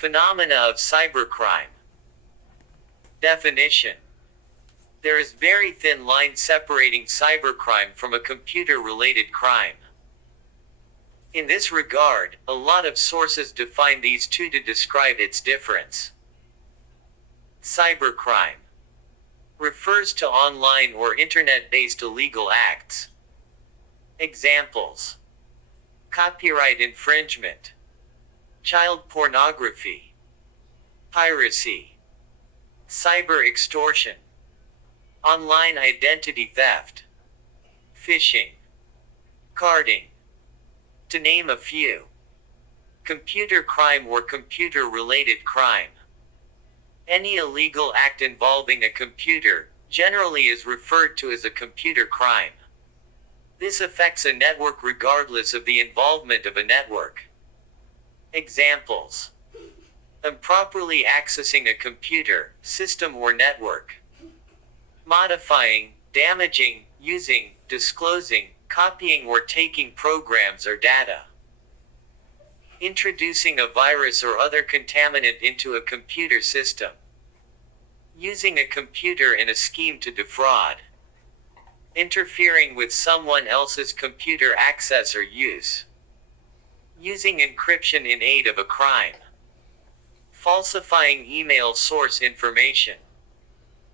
Phenomena of cybercrime. Definition. There is very thin line separating cybercrime from a computer-related crime. In this regard, a lot of sources define these two to describe its difference. Cybercrime refers to online or internet-based illegal acts. Examples: copyright infringement, child pornography, piracy, cyber extortion, online identity theft, phishing, carding, to name a few. Computer crime or computer-related crime. Any illegal act involving a computer generally is referred to as a computer crime. This affects a network regardless of the involvement of a network. Examples: improperly accessing a computer, system or network. Modifying, damaging, using, disclosing, copying or taking programs or data. Introducing a virus or other contaminant into a computer system. Using a computer in a scheme to defraud. Interfering with someone else's computer access or use. Using encryption in aid of a crime. Falsifying email source information.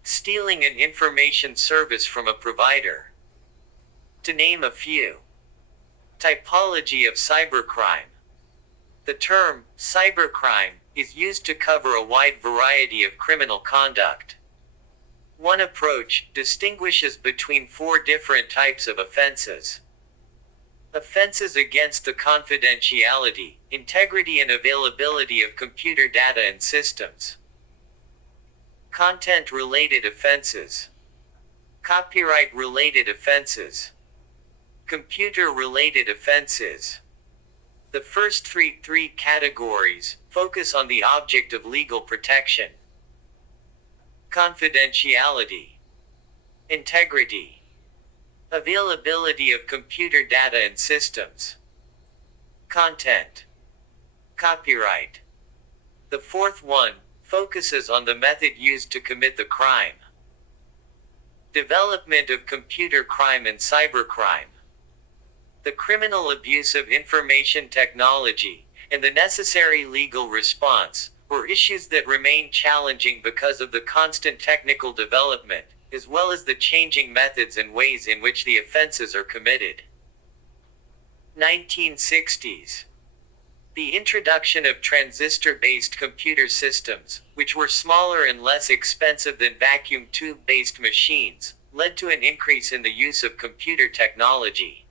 Stealing an information service from a provider. To name a few. Typology of cybercrime. The term cybercrime is used to cover a wide variety of criminal conduct. One approach distinguishes between four different types of offenses. Offenses against the confidentiality, integrity and availability of computer data and systems. Content-related offenses. Copyright-related offenses. Computer-related offenses. The first three categories focus on the object of legal protection. Confidentiality, integrity, availability of computer data and systems, content, copyright. The fourth one focuses on the method used to commit the crime. Development of computer crime and cybercrime. The criminal abuse of information technology, and the necessary legal response, were issues that remain challenging because of the constant technical development, as well as the changing methods and ways in which the offenses are committed. 1960s. The introduction of transistor-based computer systems, which were smaller and less expensive than vacuum tube-based machines, led to an increase in the use of computer technology.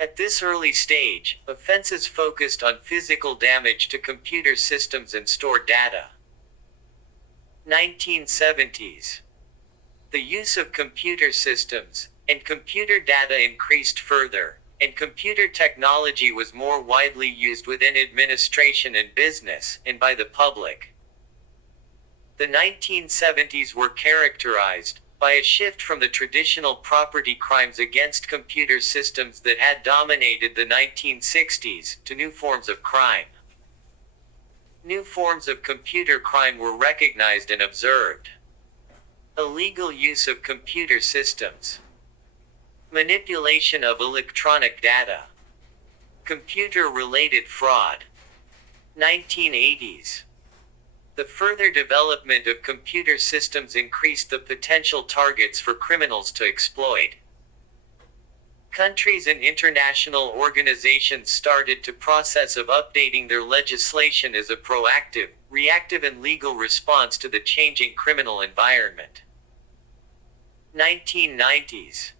At this early stage, offenses focused on physical damage to computer systems and stored data. 1970s. The use of computer systems and computer data increased further, and computer technology was more widely used within administration and business, and by the public. The 1970s were characterized by a shift from the traditional property crimes against computer systems that had dominated the 1960s to new forms of crime. New forms of computer crime were recognized and observed. Illegal use of computer systems. Manipulation of electronic data. Computer-related fraud. 1980s. The further development of computer systems increased the potential targets for criminals to exploit. Countries and international organizations started the process of updating their legislation as a proactive, reactive and legal response to the changing criminal environment. 1990s.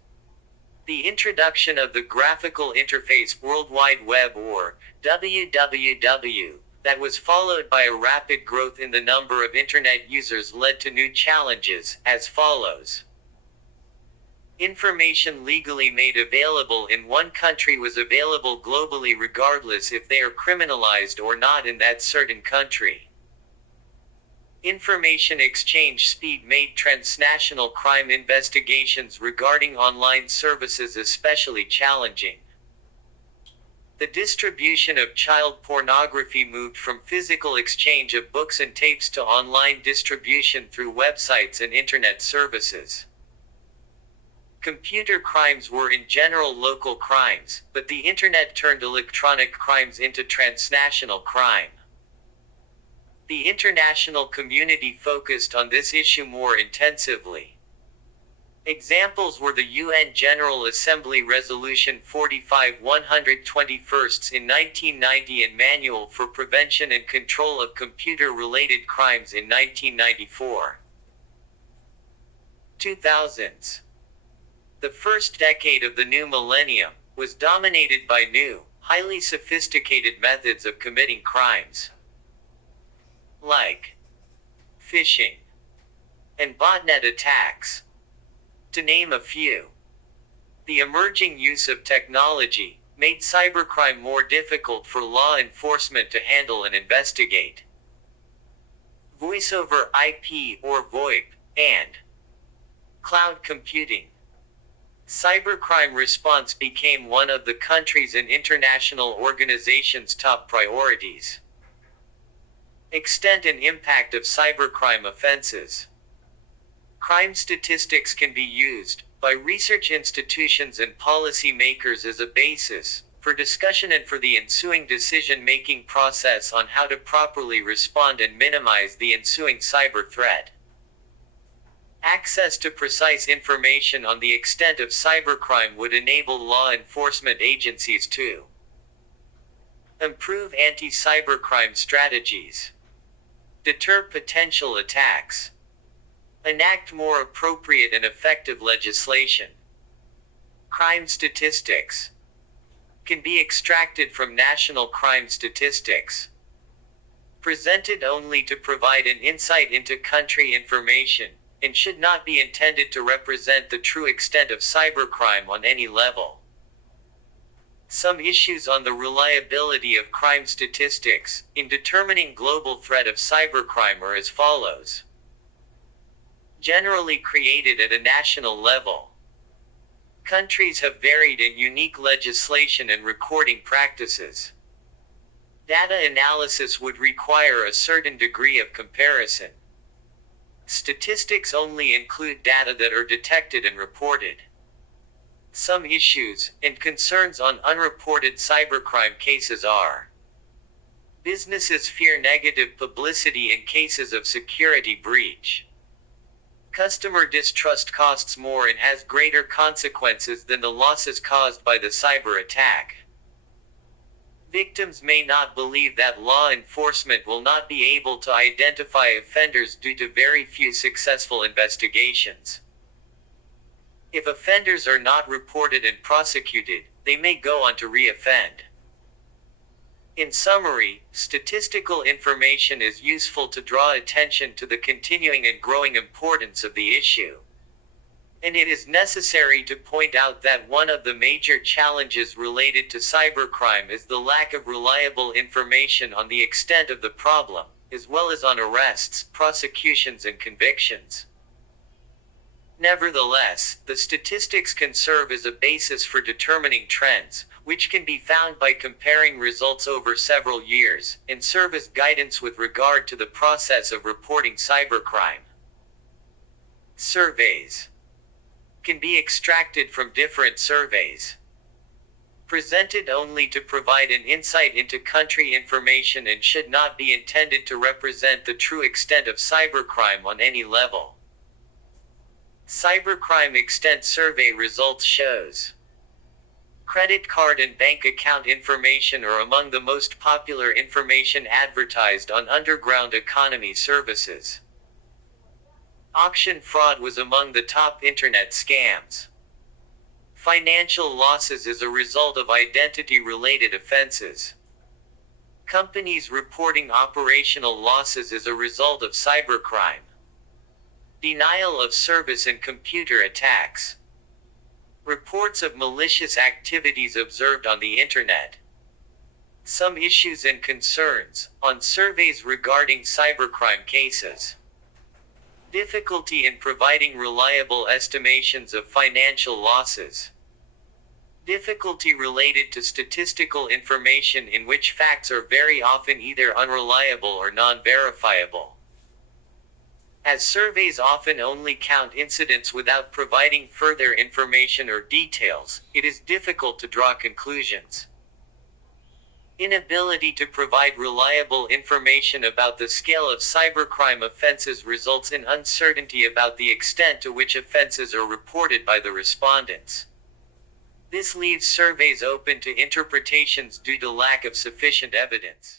The introduction of the Graphical Interface World Wide Web or WWW, that was followed by a rapid growth in the number of Internet users led to new challenges, as follows. Information legally made available in one country was available globally regardless if they are criminalized or not in that certain country. Information exchange speed made transnational crime investigations regarding online services especially challenging. The distribution of child pornography moved from physical exchange of books and tapes to online distribution through websites and internet services. Computer crimes were in general local crimes, but the internet turned electronic crimes into transnational crime. The international community focused on this issue more intensively. Examples were the UN General Assembly Resolution 45-121 in 1990 and Manual for Prevention and Control of Computer-Related Crimes in 1994. 2000s. The first decade of the new millennium was dominated by new, highly sophisticated methods of committing crimes, like phishing and botnet attacks, to name a few. The emerging use of technology made cybercrime more difficult for law enforcement to handle and investigate. Voice over IP or VoIP and cloud computing. Cybercrime response became one of the country's and international organizations' top priorities. Extent and impact of cybercrime offenses. Crime statistics can be used by research institutions and policy makers as a basis for discussion and for the ensuing decision-making process on how to properly respond and minimize the ensuing cyber threat. Access to precise information on the extent of cybercrime would enable law enforcement agencies to improve anti-cybercrime strategies, deter potential attacks, enact more appropriate and effective legislation. Crime statistics can be extracted from national crime statistics, presented only to provide an insight into country information, and should not be intended to represent the true extent of cybercrime on any level. Some issues on the reliability of crime statistics in determining global threat of cybercrime are as follows. Generally created at a national level. Countries have varied in unique legislation and recording practices. Data analysis would require a certain degree of comparison. Statistics only include data that are detected and reported. Some issues and concerns on unreported cybercrime cases are: businesses fear negative publicity in cases of security breach. Customer distrust costs more and has greater consequences than the losses caused by the cyber attack. Victims may not believe that law enforcement will not be able to identify offenders due to very few successful investigations. If offenders are not reported and prosecuted, they may go on to re-offend. In summary, statistical information is useful to draw attention to the continuing and growing importance of the issue. And it is necessary to point out that one of the major challenges related to cybercrime is the lack of reliable information on the extent of the problem, as well as on arrests, prosecutions and convictions. Nevertheless, the statistics can serve as a basis for determining trends, which can be found by comparing results over several years, and serve as guidance with regard to the process of reporting cybercrime. Surveys can be extracted from different surveys, presented only to provide an insight into country information and should not be intended to represent the true extent of cybercrime on any level. Cybercrime extent survey results shows credit card and bank account information are among the most popular information advertised on underground economy services. Auction fraud was among the top internet scams. Financial losses as a result of identity-related offenses. Companies reporting operational losses as a result of cybercrime. Denial of service and computer attacks. Reports of malicious activities observed on the internet. Some issues and concerns on surveys regarding cybercrime cases. Difficulty in providing reliable estimations of financial losses. Difficulty related to statistical information in which facts are very often either unreliable or non-verifiable. As surveys often only count incidents without providing further information or details, it is difficult to draw conclusions. Inability to provide reliable information about the scale of cybercrime offenses results in uncertainty about the extent to which offenses are reported by the respondents. This leaves surveys open to interpretations due to lack of sufficient evidence.